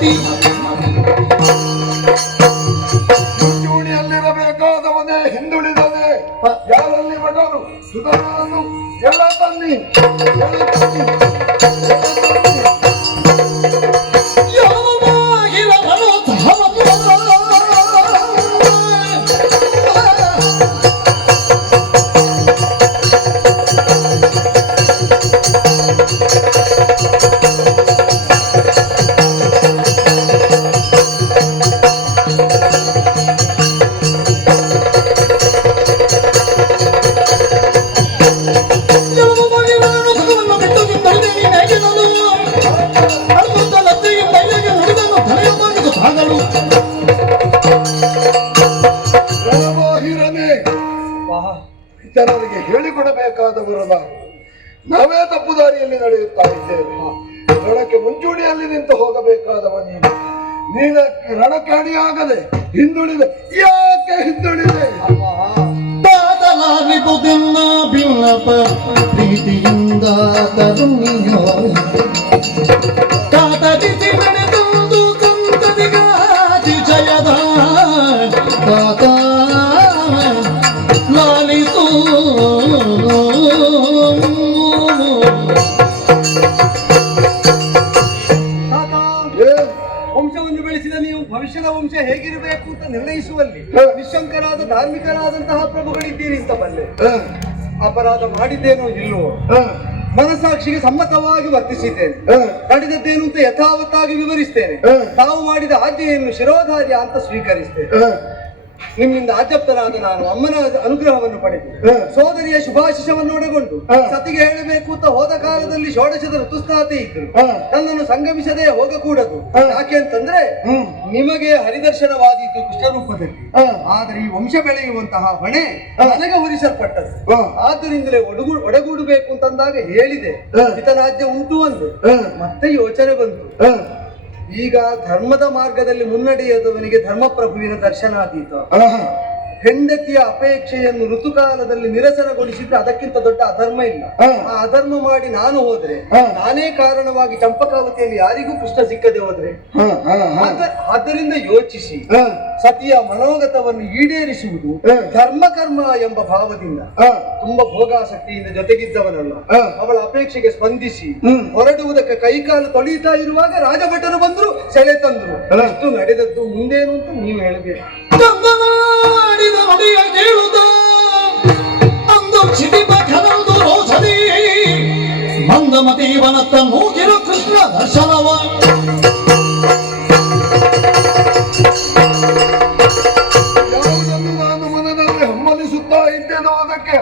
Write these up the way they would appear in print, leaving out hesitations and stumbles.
ಮತಿ ಮುಂಚೂಣಿಯಲ್ಲಿರಬೇಕಾದವನೇ ಹಿಂದುಳಿದವನೇ ಯಾರಲ್ಲಿ ಬಡವರು ಸುಧಾರಣನ್ನು ಎಲ್ಲ ತನ್ನಿ ಇತರರಿಗೆ ಹೇಳಿಕೊಡಬೇಕಾದವರಲ್ಲ, ನಾವೇ ತಪ್ಪು ದಾರಿಯಲ್ಲಿ ನಡೆಯುತ್ತಾ ಇದ್ದೇವೆ. ರಣಕ್ಕೆ ಮುಂಚೂಣಿಯಲ್ಲಿ ನಿಂತು ಹೋಗಬೇಕಾದವ ನೀನು ರಣಕ್ಕೆ ಅಣಿಯಾಗದೆ ಹಿಂದುಳಿದೆ. ಯಾಕೆ ಹಿಂದುಳಿದೆ? ಪಾದಲಾರಿದುದೆನ್ನ ಭಿನ್ನಪ ಪ್ರೀತಿಯಿಂದ ತರುಣಿಯೋ ಕಾತರಿಸಿ ನಡೆದಂದು ಸಂತತಿಗಾತಿ ಜಯದ ಕಾತ ಲಾಲಿಸು ವಂಶವನ್ನು ಬೆಳೆಸಿದ ನೀವು ಭವಿಷ್ಯದ ವಂಶ ಹೇಗಿರಬೇಕು ಅಂತ ನಿರ್ಣಯಿಸುವಲ್ಲಿ ನಿಶಂಕರಾದ ಧಾರ್ಮಿಕರಾದಂತಹ ಪ್ರಭುಗಳಿದ್ದೀರಿ ಅಂತ ಬಲ್ಲೆ. ಅಪರಾಧ ಮಾಡಿದ್ದೇನೋ ಇಲ್ಲವೋ ಮನಸಾಕ್ಷಿಗೆ ಸಮ್ಮತವಾಗಿ ವರ್ತಿಸಿದ್ದೇನೆ. ನಡೆದದ್ದೇನು ಅಂತ ಯಥಾವತ್ತಾಗಿ ವಿವರಿಸ್ತೇನೆ. ತಾವು ಮಾಡಿದ ಆಜ್ಞೆಯನ್ನು ಶಿರೋಧಾರ್ಯ ಅಂತ ಸ್ವೀಕರಿಸ್ತೇನೆ. ನಿಮ್ಮಿಂದ ಆಜಪ್ತನಾದ ನಾನು ಅಮ್ಮನ ಅನುಗ್ರಹವನ್ನು ಪಡೆದು ಸೋದರಿಯ ಶುಭಾಶಿಷವನ್ನು ಒಳಗೊಂಡು ಸತಿಗೆ ಹೇಳಬೇಕು ಅಂತ ಹೋದ ಕಾಲದಲ್ಲಿ ಷೋಡಶದ ಋತುಸ್ನಾತಿ ಇದ್ರು. ನನ್ನನ್ನು ಸಂಗಮಿಸದೆ ಹೋಗಕೂಡದು. ಯಾಕೆ ಅಂತಂದ್ರೆ ನಿಮಗೆ ಹರಿದರ್ಶನವಾದೀತು ಕೃಷ್ಣ ರೂಪದಲ್ಲಿ. ಆದ್ರೆ ಈ ವಂಶ ಬೆಳೆಯುವಂತಹ ಹೊಣೆ ನನಗೆ ಹೊರಿಸಲ್ಪಟ್ಟದ್ದು. ಆದ್ದರಿಂದಲೇ ಒಡಗೂಡಬೇಕು ಅಂತಂದಾಗ ಹೇಳಿದೆ, ಹಿತರಾಜ್ಯ ಉಂಟು ಅಂದು ಮತ್ತೆ ಯೋಚನೆ ಬಂತು. ಈಗ ಧರ್ಮದ ಮಾರ್ಗದಲ್ಲಿ ಮುನ್ನಡೆಯದವನಿಗೆ ಧರ್ಮಪ್ರಭುವಿನ ದರ್ಶನಾದೀತ. ಹೆಂಡತಿಯ ಅಪೇಕ್ಷೆಯನ್ನು ಋತುಕಾಲದಲ್ಲಿ ನಿರಸನಗೊಳಿಸಿದ್ರೆ ಅದಕ್ಕಿಂತ ದೊಡ್ಡ ಅಧರ್ಮ ಇಲ್ಲ. ಆ ಅಧರ್ಮ ಮಾಡಿ ನಾನು ಹೋದ್ರೆ ನಾನೇ ಕಾರಣವಾಗಿ ಚಂಪಕಾವತಿಯಲ್ಲಿ ಯಾರಿಗೂ ಕೃಷ್ಣ ಸಿಕ್ಕದೆ ಹೋದ್ರೆ ಆದ್ದರಿಂದ ಯೋಚಿಸಿ ಸತಿಯ ಮನೋಗತವನ್ನು ಈಡೇರಿಸುವುದು ಧರ್ಮ ಕರ್ಮ ಎಂಬ ಭಾವದಿಂದ ತುಂಬಾ ಭೋಗಾಸಕ್ತಿಯಿಂದ ಜೊತೆಗಿದ್ದವನಲ್ಲ. ಅವಳ ಅಪೇಕ್ಷೆಗೆ ಸ್ಪಂದಿಸಿ ಹೊರಡುವುದಕ್ಕೆ ಕೈಕಾಲು ತೊಳಿತಾ ಇರುವಾಗ ರಾಜಭಟರು ಬಂದ್ರು, ಸೆಳೆ ತಂದ್ರು. ಅಷ್ಟು ನಡೆದದ್ದು ಮುಂದೇನು ಅಂತ ನೀವು ಹೇಳಬೇಕು. ಮಂದಮತೀವನತ್ತ ಮೂಗಿರು ಕೃಷ್ಣ ದರ್ಶನವ ಯಾವುದನ್ನು ನಾನು ಮನದಲ್ಲಿ ಹಮ್ಮಲಿಸುತ್ತಾ ಇದ್ದೇನೋ ಅದಕ್ಕೆ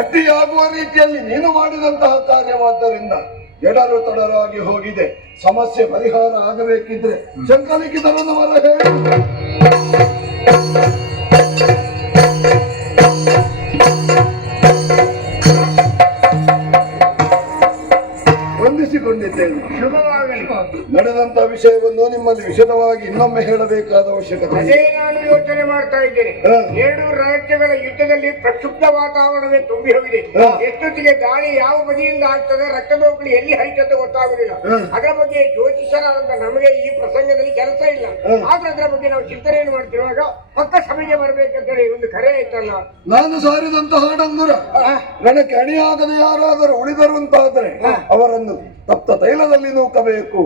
ಅಡ್ಡಿಯಾಗುವ ರೀತಿಯಲ್ಲಿ ನೀನು ಮಾಡಿದಂತಹ ಕಾರ್ಯವಾದ್ದರಿಂದ ಎಡರು ತಡರಾಗಿ ಹೋಗಿದೆ. ಸಮಸ್ಯೆ ಪರಿಹಾರ ಆಗಬೇಕಿದ್ರೆ ಶಂಕಲಿಕಿತರನವರ ಹೇಳಿ ವಂದಿಸಿಕೊಂಡಿದ್ದೇನೆ. ಶುಭವಾಗಲಿ. ನಡೆದಂತ ವಿಷಯವನ್ನು ನಿಮ್ಮಲ್ಲಿ ವಿಶದವಾಗಿ ಇನ್ನೊಮ್ಮೆ ಹೇಳಬೇಕಾದ ಅವಶ್ಯಕತೆ. ಅದೇ ನಾನು ಯೋಚನೆ ಮಾಡ್ತಾ ಇದ್ದೇನೆ. ಎರಡು ರಾಜ್ಯಗಳ ಯುದ್ಧದಲ್ಲಿ ಪ್ರಕ್ಷುಬ್ಧ ವಾತಾವರಣವೇ ತುಂಬಿ ಹೋಗಿದೆ. ಎಷ್ಟೊತ್ತಿಗೆ ಗಾಳಿ ಯಾವ ಬದಿಯಿಂದ ಆಗ್ತದೆ, ರಕ್ತದೋಕಳಿ ಎಲ್ಲಿ ಹರಿತದೆ ಗೊತ್ತಾಗುದಿಲ್ಲ. ಅದರ ಬಗ್ಗೆ ಜ್ಯೋತಿಷರಾದಂತ ನಮಗೆ ಈ ಪ್ರಸಂಗದಲ್ಲಿ ಕೆಲಸ ಇಲ್ಲ. ಆದ್ರೆ ಅದರ ಬಗ್ಗೆ ನಾವು ಚಿಂತನೆಯನ್ನು ಮಾಡ್ತಿರುವಾಗ ಪಕ್ಕ ಸಭೆಗೆ ಬರ್ಬೇಕಂತೇಳಿ ಒಂದು ಕರೆ ಆಯ್ತಲ್ಲ. ನಾನು ಸಾರಿದಂತಹ ಡಂಗುರ ರಣಕ್ಕೆ ಅಣಿಯಾಗದೆ ಯಾರಾದರೂ ಉಳಿದರು ಅಂತಾದರೆ ಅವರನ್ನು ತಪ್ತ ತೈಲದಲ್ಲಿ ನೂಕಬೇಕು.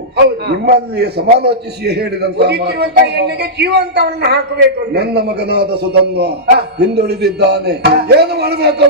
ನಿಮ್ಮಲ್ಲಿಯೇ ಸಮಾಲೋಚಿಸಿ ಹೇಳಿದಂತಹ ಎಣ್ಣೆಗೆ ಜೀವಂತವನ್ನು ಹಾಕಬೇಕು. ನನ್ನ ಮಗನಾದ ಸುಧನ್ವ ಹಿಂದುಳಿದಿದ್ದಾನೆ, ಏನು ಮಾಡಬೇಕು?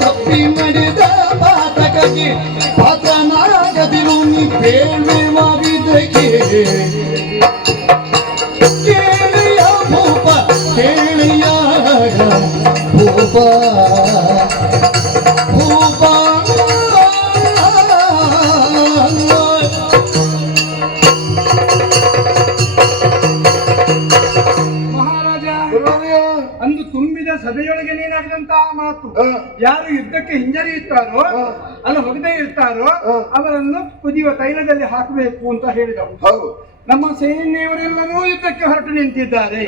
ತಪ್ಪಿ ನಡೆದ ಪಾತಕಕ್ಕೆ ಪಾತನಾಗದಿರು ಪ್ರೇಮವಿದಕ್ಕೆ ಕೇಳಿಯ ಭೂಪ ಕೇಳಿಯ ಭೂಪ ಭೂಪ ಮಹಾರಾಜ ಅಂದು ತುಂಬಿದ ಸಭೆಯೊಳಗೆ ನೀನಾಡಿದಂತಹ ಮಾತು ಯಾರು ಯುದ್ಧಕ್ಕೆ ಹಿಂಜರಿಯುತ್ತಾರೋ ಅಲ್ಲ ಹೋಗದೇ ಇರ್ತಾರೋ ಅವರನ್ನು ಕುದಿಯುವ ತೈಲದಲ್ಲಿ ಹಾಕಬೇಕು ಅಂತ ಹೇಳಿದವು. ಹೌದು. ನಮ್ಮ ಸೇನೆಯವರೆಲ್ಲರೂ ಯುದ್ಧಕ್ಕೆ ಹೊರಟು ನಿಂತಿದ್ದಾರೆ.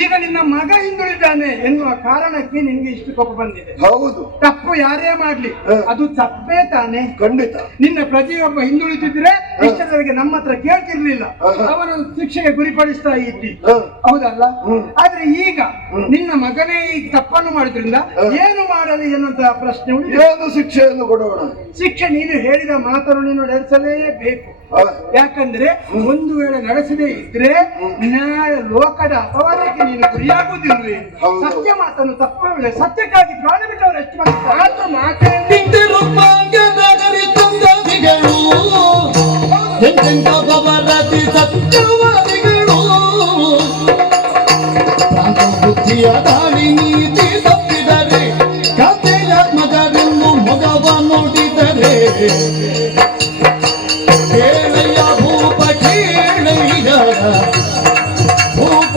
ಈಗ ನಿನ್ನ ಮಗ ಹಿಂದುಳಿದಾನೆ ಎನ್ನುವ ಕಾರಣಕ್ಕೆ ನಿನ್ಗೆ ಇಷ್ಟು ಕೋಪ ಬಂದಿದೆ. ಹೌದು. ತಪ್ಪು ಯಾರೇ ಮಾಡ್ಲಿ ಅದು ತಪ್ಪೇ ತಾನೆ. ಖಂಡಿತ. ನಿನ್ನ ಪ್ರಜೆಯೊಬ್ಬ ಹಿಂದುಳಿತಿದ್ರೆ ಇಷ್ಟರವರೆಗೆ ನಮ್ಮ ಹತ್ರ ಕೇಳ್ತಿರ್ಲಿಲ್ಲ, ಅವನ ಶಿಕ್ಷೆಗೆ ಗುರಿಪಡಿಸ್ತಾ ಇದ್ದಿ, ಹೌದಲ್ಲ? ಆದ್ರೆ ಈಗ ನಿನ್ನ ಮಗನೇ ಈ ತಪ್ಪನ್ನು ಮಾಡಿದ್ರಿಂದ ಏನು ಮಾಡಲಿ ಎನ್ನುವಂತಹ ಪ್ರಶ್ನೆ ಉಂಟು. ಏನು ಶಿಕ್ಷೆಯನ್ನು ಕೊಡೋಣ? ಶಿಕ್ಷೆ ನೀನು ಹೇಳಿದ ಮಾತನ್ನು ನೀನು ನಡೆಸಲೇಬೇಕು. ಯಾಕಂದ್ರೆ ಒಂದು ವೇಳೆ ನಡೆಸದೇ ಇದ್ರೆ ನ್ಯಾಯ ಲೋಕದ ಅಪವಾದಕ್ಕೆ ನೀನು ಗುರಿಯಾಗುವುದಿಲ್ವೇ? ಸತ್ಯ ಮಾತನ್ನು ತಪ್ಪ ಸತ್ಯಕ್ಕಾಗಿ ಪ್ರಾಣ ಬಿಟ್ಟವರು ಎಷ್ಟು ಮಂದಿ ನಿಂತಿರು ಪಾಂಗನಗರಿ ತಂದದಿಗಳು ಎಂತೆಂಥ ಬವರತಿ ಸತ್ಯವಾದಿಗಳು ಪ್ರಾಂತ ಬುದ್ಧಿಯ ದಾಳಿ ನೀತಿ ತಪ್ಪಿದರೆ ಕಥೆಯಾತ್ಮಕರೆಂದು ಮೊಗವ ನೋಡಿದರೆ ಕೇಳಯ್ಯ ಭೂಪ ಕೇಳಯ್ಯ ಭೂಪ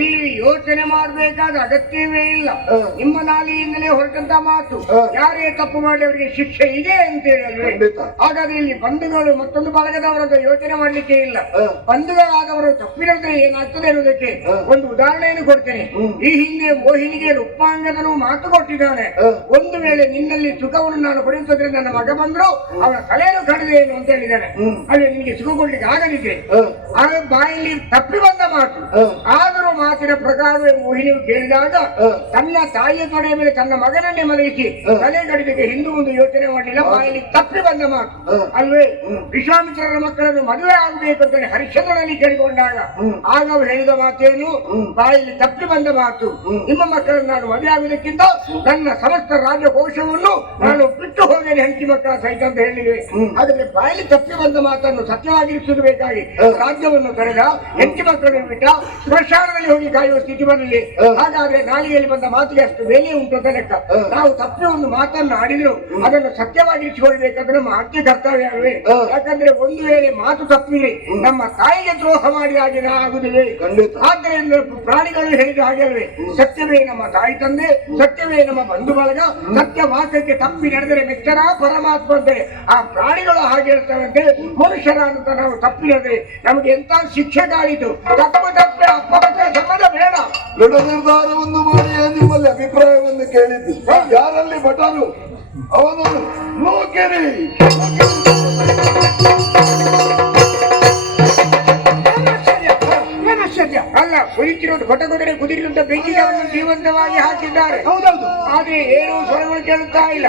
ಇಲ್ಲಿ ಯೋಚನೆ ಮಾಡಬೇಕಾದ ಅಗತ್ಯವೇ ಇಲ್ಲ. ನಿಮ್ಮ ನಾಲಿಯಿಂದಲೇ ಹೊರಟಂತ ಮಾತು ಯಾರೇ ತಪ್ಪು ಮಾಡಿ ಅವರಿಗೆ ಶಿಕ್ಷೆ ಇದೆ ಅಂತ ಹೇಳಲ್ವೇ? ಹಾಗಾದ್ರೆ ಇಲ್ಲಿ ಬಂಧುಗಳು ಮತ್ತೊಂದು ಬಳಗದವರದ್ದು ಯೋಚನೆ ಮಾಡ್ಲಿಕ್ಕೆ ಇಲ್ಲ. ಬಂಧುಗಳಾದವರು ತಪ್ಪಿದ್ರೆ ಏನಾಗ್ತದೆ ಅನ್ನೋದಕ್ಕೆ ಒಂದು ಉದಾಹರಣೆಯನ್ನು ಕೊಡ್ತೇನೆ. ಈ ಹಿಂದೆ ಮೋಹಿನಿಗೆ ರೂಪಾಂಗದನು ಮಾತು ಕೊಟ್ಟಿದ್ದಾನೆ, ಒಂದು ವೇಳೆ ನಿನ್ನಲ್ಲಿ ಸುಖವನ್ನು ನಾನು ಪಡೆಯುತ್ತದೆ ನನ್ನ ಮಗ ಬಂದ್ರು ಅವನ ತಲೆಯನ್ನು ಕಡಿದೆ ಏನು ಅಂತ ಹೇಳಿದ್ದಾನೆ. ಅಲ್ಲಿ ನಿನಗೆ ಸುಖ ಕೊಡ್ಲಿಕ್ಕೆ ಆಗಲಿದೆ. ಆ ಬಾಯಲ್ಲಿ ತಪ್ಪಿ ಬಂದ ಮಾತು. ಆದರೂ ಮಾತಿನ ಪ್ರಕಾರವೇ ಮೋಹಿನಿಯು ಕೇಳಿದಾಗ ತನ್ನ ತಾಯಿಯ ತೊಡೆಯ ಮೇಲೆ ತನ್ನ ಮಗನನ್ನೇ ಮಲಗಿಸಿ ತಲೆ ಕಡಿದಕ್ಕೆ ಹಿಂದೂ ಒಂದು ಯೋಚನೆ ಮಾಡಲಿಲ್ಲ. ಬಾಯಲ್ಲಿ ತಪ್ಪಿ ಬಂದ ಮಾತು ಅಲ್ವೇ? ವಿಶ್ವಾಮಿತ್ರರ ಮಕ್ಕಳನ್ನು ಮದುವೆ ಆಗಬೇಕು ಅಂತ ಹರಿಶ್ಚಂದ್ರನಲ್ಲಿ ಕೇಳಿಕೊಂಡಾಗ ಆಗ ಅವರು ಹೇಳಿದ ಮಾತೇನು? ಬಾಯಲ್ಲಿ ತಪ್ಪಿ ಬಂದ ಮಾತು. ನಿಮ್ಮ ಮಕ್ಕಳನ್ನು ನಾನು ಮದುವೆ ಆಗುವುದಕ್ಕಿಂತ ನನ್ನ ಸಮಸ್ತ ರಾಜಕೋಶವನ್ನು ನಾನು ಬಿಟ್ಟು ಹೋಗೇನೆ ಹೆಂಡತಿ ಮಕ್ಕಳ ಸಹಿತ ಅಂತ ಹೇಳಿವೆ. ಹಾಗಾದ್ರೆ ಬಾಯಲ್ಲಿ ತಪ್ಪಿ ಬಂದ ಮಾತನ್ನು ಸತ್ಯವಾಗಿರಿಸಬೇಕಾಗಿ ರಾಜ್ಯವನ್ನು ಕರೆದ, ಹೆಂಡತಿ ಮಕ್ಕಳನ್ನು ಬಿಟ್ಟ, ಸ್ಮಶಾನದಲ್ಲಿ ಹೋಗಿ ಕಾಯುವ ಸ್ಥಿತಿ ಬರಲಿ. ಹಾಗಾದ್ರೆ ನಾಲಿಗೆಯಲ್ಲಿ ಬಂದ ಮಾತಿಗೆ ಅಷ್ಟು ಬೆಲೆ ಉಂಟು ಅಂತ ಲೆಕ್ಕ. ನಾವು ತಪ್ಪಿ ಒಂದು ಮಾತನ್ನು ಆಡಿದ್ರು ಅದನ್ನು ಸತ್ಯವಾಗಿರಿಸಿಕೊಳ್ಬೇಕಾದ್ರೆ ನಮ್ಮ ಅತ್ಯ ಕರ್ತವ್ಯ ಅಲ್ವೇ? ಯಾಕಂದ್ರೆ ಒಂದು ವೇಳೆ ಮಾತು ತಪ್ಪಿದ್ರೆ ನಮ್ಮ ತಾಯಿಗೆ ದ್ರೋಹ ಮಾಡಿ ಹಾಗೆ ಆಗುದಿದೆ. ಆದ್ದರಿಂದ ಪ್ರಾಣಿಗಳು ಹೇಳಿದ ಹಾಗೆ ಅಲ್ವೇ? ಸತ್ಯವೇ ನಮ್ಮ ತಾಯಿ ತಂದೆ, ಸತ್ಯವೇ ನಮ್ಮ ಬಂಧು ಬಳಗ, ಸತ್ಯ ವಾಕ್ಯಕ್ಕೆ ತಪ್ಪಿ ನಡೆದರೆ ಮೆಚ್ಚರ ಪರಮಾತ್ಮ ಅಂತಾರೆ. ಆ ಪ್ರಾಣಿಗಳು ಹಾಗೆ ಹೇಳ್ತಾವಂತೆ, ಮನುಷ್ಯರ ಅಂತ ನಾವು ತಪ್ಪಿ ನಡೆದ್ರೆ ನಮಗೆ ಎಂತ ಶಿಕ್ಷೆ ಕಾಲಿತು. ತಪ್ಪು ತಪ್ಪೆ ಅಪ್ಪಕ್ಕೆ ಸಂಬಂಧ ಬೇಡ. ದೃಢ ನಿರ್ಧಾರವನ್ನು ಮಾಡಿ ನಿಮ್ಮಲ್ಲಿ ಅಭಿಪ್ರಾಯವನ್ನು ಕೇಳಿದ್ದು. ಯಾರಲ್ಲಿ ಭಟರು ಅವನು ಲೋಕೆರಿ ಅಲ್ಲ, ಕುಳಿತಿರೋದು ಹೊಟ್ಟೆ ಕುದಿರಿದಂತ ಬೆಂಕಿಗೆ ಅವರನ್ನು ಜೀವಂತವಾಗಿ ಹಾಕಿದ್ದಾರೆ. ಹೌದೌದು. ಆದ್ರೆ ಏನು ಸ್ವರಗಳು ಕೇಳುತ್ತಾ ಇಲ್ಲ.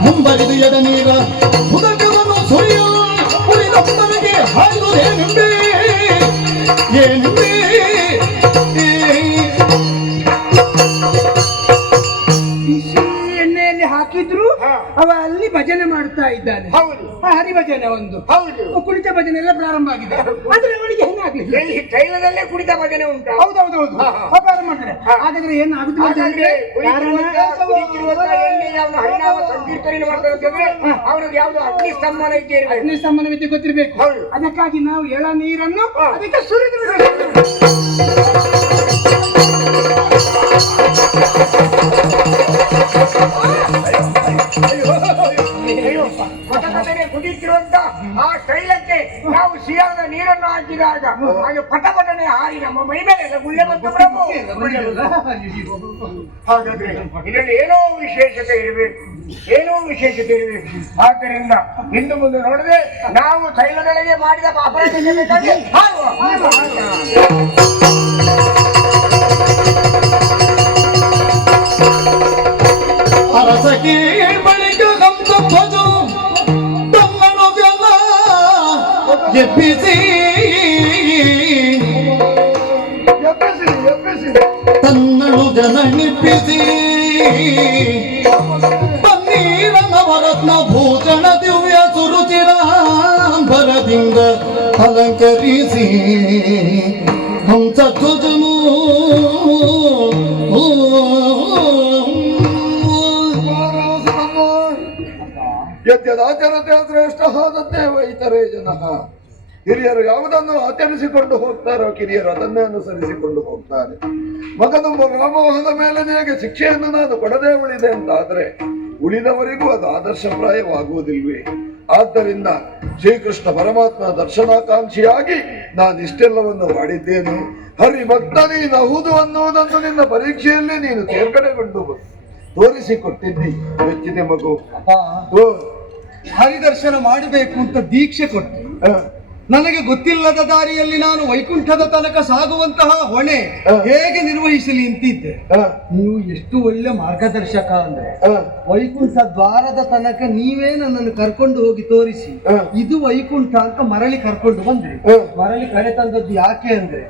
ಮುಂಬರಿದು ಎಡ ನೀರ ಉದಕವನ್ನು ಸುರಿಯ ಉಳಿದಪ್ಪನಿಗೆ ಹಾಯ್ದು ಏನೆಂಬೆ ಏನೆಂಬೆ ಎಣ್ಣೆಯಲ್ಲಿ ಹಾಕಿದ್ರು ಅವ ಅಲ್ಲಿ ಭಜನೆ ಮಾಡ್ತಾ ಇದ್ದಾನೆ. ಹೌದು, ಹರಿಭಜನೆ ಒಂದು. ಹೌದು, ಕುಳಿತ ಭಜನೆ ಎಲ್ಲ ಪ್ರಾರಂಭ ಆಗಿದೆ. ಆದ್ರೆ ಅವನಿಗೆ ಹೆಂಗಾಗ್ಲಿಲ್ಲ. ಎಲ್ಲಿ ತೈಲದಲ್ಲೇ ಕುಡಿತ ಭಜನೆ ಉಂಟು. ಹೌದೌದೌದು. ಪ್ರಾರಂಭ ಮಾಡ್ತಾರೆ. ಹಾಗಾದ್ರೆ ಏನು ಆಗುದಿಲ್ಲ ಅಂತಂದ್ರೆ ಹರಿನಾಮ ಸಂಕೀರ್ತನೆ ಮಾಡ್ತಾರೆ ಅಂತಂದ್ರೆ ಅವ್ರದ್ದು ಯಾವ್ದು ಅಗ್ನಿ ಸ್ತಂಭನ ಇದ್ದೇನೆ. ಅಗ್ನಿ ಸ್ತಂಭನ ವಿದ್ಯೆ ಗೊತ್ತಿರ್ಬೇಕು. ಅದಕ್ಕಾಗಿ ನಾವು ಎಳ ನೀರನ್ನು ಅದಕ್ಕೆ ಸುರಿದು ಕುದಿತಿರುವಂತ ಆ ತೈಲಕ್ಕೆ ನಾವು ಸಿಹಿಯಾದ ನೀರನ್ನು ಹಾಕಿದಾಗ ಹಾಗೆ ಪಟಪಟನೆ ಹಾರಿ ನಮ್ಮ ಮೈ ಮೇಲೆ ಗುಳ್ಳೆ ಮತ್ತು ಪ್ರಭು. ಹಾಗಾದ್ರೆ ಇದರಲ್ಲಿ ಏನೋ ವಿಶೇಷತೆ ಇರಬೇಕು, ಏನೋ ವಿಶೇಷತೆ ಇರಬೇಕು. ಆದ್ದರಿಂದ ಇನ್ನು ಮುಂದೆ ನೋಡಿದ್ರೆ ನಾವು ತೈಲಗಳಿಗೆ ಮಾಡಿದ ಅಪರಾಧಕ್ಕೆ ಬೇಕಾಗಿ ಅರಸಕಿ ಬಳಿಕ ಕಂಸ ಧ್ವಜ ತಮ್ಮನು ಎಬ್ಬಿಸಿ ತನ್ನಳು ಜನನಿಪ್ಪಿಸಿ ಪನ್ನೀರ ನವರತ್ನ ಭೂಷಣ ದಿವ್ಯ ಸುರುಚಿರಾಂಬರದಿಂದ ಅಲಂಕರಿಸಿ ಹಂಸ ಧ್ವಜನು ಯದ್ಯದಾಚರತೆ ಶ್ರೇಷ್ಠ ತದ್ದೇವ ಇತರೇ ಜನಃ. ಹಿರಿಯರು ಯಾವುದನ್ನು ಆಚರಿಸಿಕೊಂಡು ಹೋಗ್ತಾರೋ ಕಿರಿಯರು ಅದನ್ನೇ ಅನುಸರಿಸಿಕೊಂಡು ಹೋಗ್ತಾರೆ. ಮಗನೊಬ್ಬ ವ್ಯಾಮೋಹದ ಮೇಲೆ ನಿನಗೆ ಶಿಕ್ಷೆಯನ್ನು ನಾನು ಕೊಡದೇ ಉಳಿದೆ ಅಂತಾದ್ರೆ ಉಳಿದವರಿಗೂ ಅದು ಆದರ್ಶಪ್ರಾಯವಾಗುವುದಿಲ್ವೇ? ಆದ್ದರಿಂದ ಶ್ರೀಕೃಷ್ಣ ಪರಮಾತ್ಮ ದರ್ಶನಾಕಾಂಕ್ಷಿಯಾಗಿ ನಾನು ಇಷ್ಟೆಲ್ಲವನ್ನು ಮಾಡಿದ್ದೇನೆ. ಹರಿಭಕ್ತ ನೀನಹುದು ಅನ್ನುವುದನ್ನು ನಿನ್ನ ಪರೀಕ್ಷೆಯಲ್ಲಿ ನೀನು ತೇರ್ಗಡೆಗೊಂಡು ತೋರಿಸಿಕೊಟ್ಟಿದ್ದಿ. ಮೆಚ್ಚಿದೆ ಮಗು. ಓ, ಹರಿದರ್ಶನ ಮಾಡಬೇಕು ಅಂತ ದೀಕ್ಷೆ ಕೊಟ್ಟು ನನಗೆ ಗೊತ್ತಿಲ್ಲದ ದಾರಿಯಲ್ಲಿ ನಾನು ವೈಕುಂಠದ ತನಕ ಸಾಗುವಂತಹ ಹೊಣೆ ಹೇಗೆ ನಿರ್ವಹಿಸಲಿ ಅಂತಿದ್ದೆ. ನೀವು ಎಷ್ಟು ಒಳ್ಳೆ ಮಾರ್ಗದರ್ಶಕ ಅಂದ್ರೆ ವೈಕುಂಠ ದ್ವಾರದ ತನಕ ನೀವೇ ನನ್ನನ್ನು ಕರ್ಕೊಂಡು ಹೋಗಿ ತೋರಿಸಿ ಇದು ವೈಕುಂಠ ಅಂತ ಮರಳಿ ಕರ್ಕೊಂಡು ಬಂದ್ರಿ. ಮರಳಿ ಕರೆ ತಂದದ್ದು ಯಾಕೆ ಅಂದ್ರೆ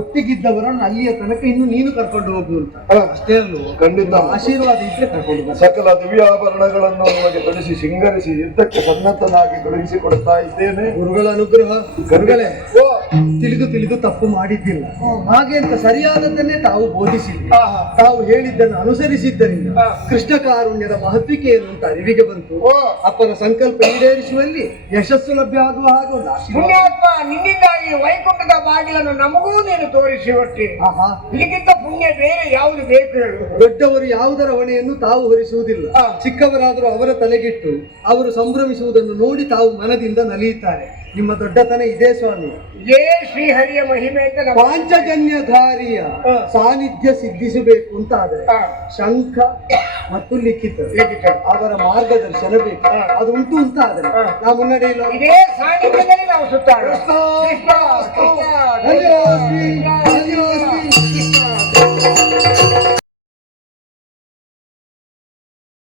ಒಟ್ಟಿಗಿದ್ದವರನ್ನು ಅಲ್ಲಿಯ ತನಕ ಇನ್ನು ನೀನು ಕರ್ಕೊಂಡು ಹೋಗು ಅಂತ. ಅಷ್ಟೇ ಅಲ್ಲೂ ಖಂಡಿತ ಆಶೀರ್ವಾದ ಇದ್ರೆ ಕರ್ಕೊಂಡು ಬಂದ. ಸಕಲ ದಿವ್ಯಾಭರಣಗಳನ್ನು ನಮಗೆ ತೊಡಿಸಿ ಶೃಂಗರಿಸಿ ಯುದ್ಧಕ್ಕೆ ಸನ್ನದ್ಧನಾಗಿ ತೊಡಗಿಸಿಕೊಡ್ತಾ ಇದ್ದೇನೆ. ಗುರುಗಳ ಅನುಗ್ರಹ. ಗುರುಗಳೇ, ತಿಳಿದು ತಪ್ಪು ಮಾಡಿದ್ದಿಲ್ಲ. ಹಾಗೆ ಅಂತ ಸರಿಯಾದದ್ದನ್ನೇ ತಾವು ಬೋಧಿಸಿಲ್ಲ. ತಾವು ಹೇಳಿದ್ದನ್ನು ಅನುಸರಿಸಿದ್ದರಿಂದ ಕೃಷ್ಣ ಕಾರುಣ್ಯದ ಮಹತ್ವಿಕೆ ಏನು ಅಂತ ಅರಿವಿಗೆ ಬಂತು. ಅಪ್ಪನ ಸಂಕಲ್ಪ ಈಡೇರಿಸುವಲ್ಲಿ ಯಶಸ್ಸು ಲಭ್ಯ ಆಗುವ ಹಾಗೆ ಒಂದು ಪುಣ್ಯಾತ್ಮ, ನಿನ್ನಿಂದಾಗಿ ವೈಕುಂಠದ ಬಾಗಿಲನ್ನು ನಮಗೂ ನೀನು ತೋರಿಸಿ ಹೊಟ್ಟಿ. ಇದಕ್ಕಿಂತ ಪುಣ್ಯ ಬೇರೆ ಯಾವುದು ಬೇಕು ಹೇಳು? ದೊಡ್ಡವರು ಯಾವುದರ ಹೊಣೆಯನ್ನು ತಾವು ಹೊರಿಸುವುದಿಲ್ಲ. ಚಿಕ್ಕವರಾದರೂ ಅವರ ತಲೆಗಿಟ್ಟು ಅವರು ಸಂಭ್ರಮಿಸುವುದನ್ನು ನೋಡಿ ತಾವು ಮನದಿಂದ ನಲಿಯುತ್ತಾರೆ. ನಿಮ್ಮ ದೊಡ್ಡತನ ಇದೇ ಸ್ವಾಮಿ. ಏ ಶ್ರೀಹರಿಯ ಮಹಿಮೆ ಅಂತ ಪಾಂಚಜನ್ಯಧಾರಿಯ ಸಾನ್ನಿಧ್ಯ ಸಿದ್ಧಿಸಬೇಕು ಅಂತ ಆದ್ರೆ ಶಂಖ ಮತ್ತು ಲಿಖಿತ ಅವರ ಮಾರ್ಗದರ್ಶನ ಬೇಕು. ಅದು ಉಂಟು ಅಂತ ಆದ್ರೆ ನಾವು ಮುನ್ನಡೆ ಇಲ್ಲ. ಇದೇ ಸಾನ್ನಿಧ್ಯದಲ್ಲಿ ನಾವು ಸುತ್ತಾಡ.